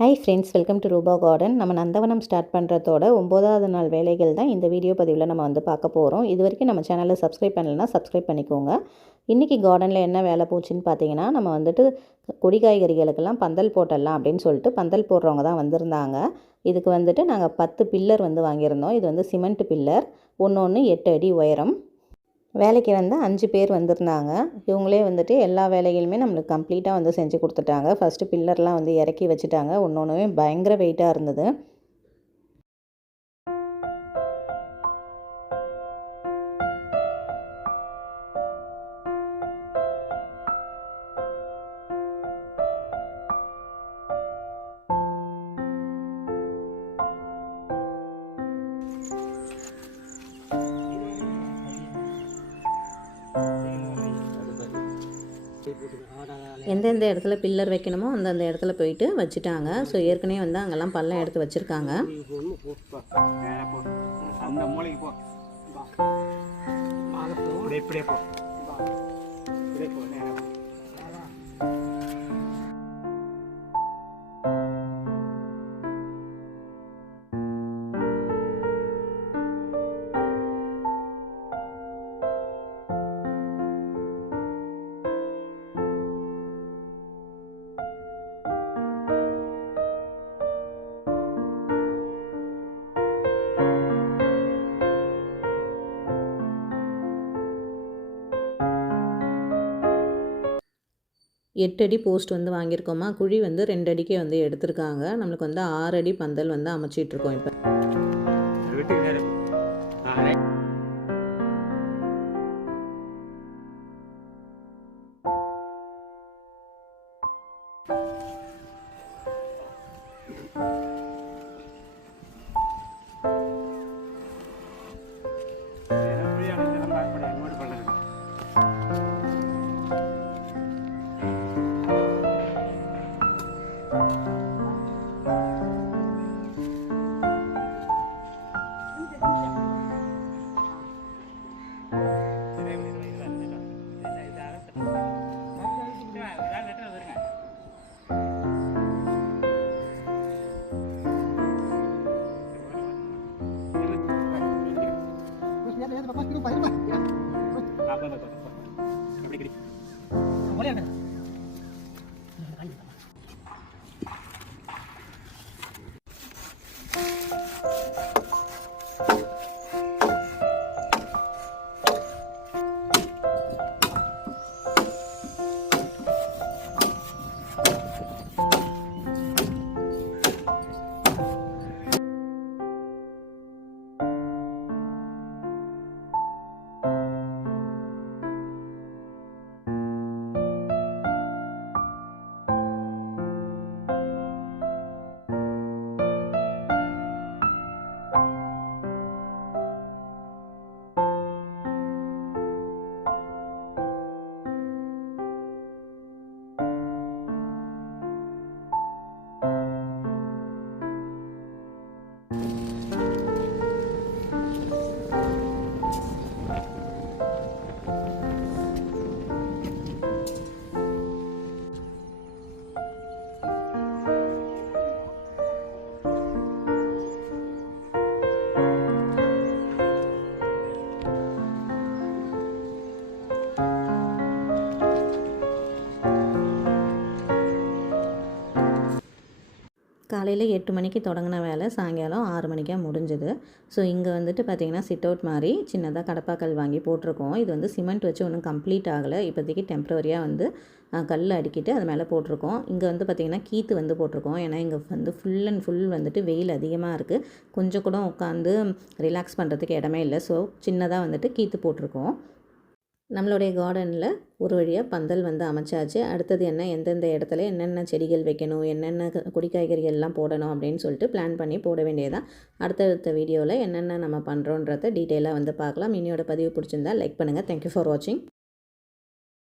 Hi friends, welcome to ரூபா garden. நம்ம நந்தவனம் ஸ்டார்ட் பண்ணுறதோட 9வது நாள் வேலைகள் தான் இந்த வீடியோ பதிவில் நம்ம பார்க்க போகிறோம். இது வரைக்கும் நம்ம சேனலை சப்ஸ்கிரைப் பண்ணலைன்னா சப்ஸ்கிரைப் பண்ணிக்கோங்க. இன்றைக்கி கார்டனில் என்ன வேலை போச்சுன்னு பார்த்தீங்கன்னா, நம்ம கொடி காய்கறிகளுக்கெல்லாம் பந்தல் போட்டுடலாம் அப்படின்னு சொல்லிட்டு பந்தல் போடுறவங்க தான் வந்திருந்தாங்க. இதுக்கு நாங்கள் 10 பில்லர் வாங்கியிருந்தோம். இது சிமெண்ட் பில்லர், ஒன்று 8 அடி உயரம். வேலைக்கு 5 பேர் வந்திருந்தாங்க. இவங்களே எல்லா வேலைகளுமே நம்மளுக்கு கம்ப்ளீட்டாக செஞ்சு கொடுத்துட்டாங்க. ஃபஸ்ட்டு பில்லர்லாம் இறக்கி வச்சுட்டாங்க. ஒன்றுமே பயங்கர வெயிட்டாக இருந்தது. எந்தெந்த இடத்துல பில்லர் வைக்கணுமோ அந்தந்த இடத்துல போயிட்டு வச்சுட்டாங்க. ஸோ ஏற்கனவே அங்கெல்லாம் பள்ளம் எடுத்து வச்சுருக்காங்க. எட்டு அடி போஸ்ட் வாங்கியிருக்கோமா. குழி 2 அடிக்கே எடுத்திருக்காங்க. நம்மளுக்கு 6 அடி பந்தல் அமைச்சிட்ருக்கோம் இப்போ. காலையில் 8 மணிக்கு தொடங்கின வேலை சாயங்காலம் 6 மணிக்காக முடிஞ்சுது. ஸோ இங்கே பார்த்திங்கன்னா சிட் அவுட் மாதிரி சின்னதாக கடப்பாக்கல் வாங்கி போட்டிருக்கோம். இது சிமெண்ட் வச்சு ஒன்றும் கம்ப்ளீட் ஆகலை. இப்போதைக்கு டெம்ப்ரவரியாக கல் அடிக்கிட்டு அது மேலே போட்டிருக்கோம். இங்கே பார்த்திங்கன்னா கீத்து போட்டிருக்கோம். ஏன்னா இங்கே ஃபுல் அண்ட் ஃபுல் வெயில் அதிகமாக இருக்குது. கொஞ்சம் கூட உட்காந்து ரிலாக்ஸ் பண்ணுறதுக்கு இடமே இல்லை. ஸோ சின்னதாக கீத்து போட்டிருக்கோம். நம்மளுடைய கார்டனில் ஒரு வழியாக பந்தல் அமைச்சாச்சு. அடுத்தது எந்தெந்த இடத்துல என்னென்ன செடிகள் வைக்கணும், என்னென்ன கொடி காய்கறிகள்லாம் போடணும் அப்படின்னு சொல்லிட்டு பிளான் பண்ணி போட வேண்டியதான். அடுத்தடுத்த வீடியோவில் என்னென்ன நம்ம பண்ணுறோன்றதை டீட்டெயிலாக பார்க்கலாம். இன்னையோட பதிவு பிடிச்சிருந்தா லைக் பண்ணுங்கள். தேங்க்யூ ஃபார் வாட்சிங்.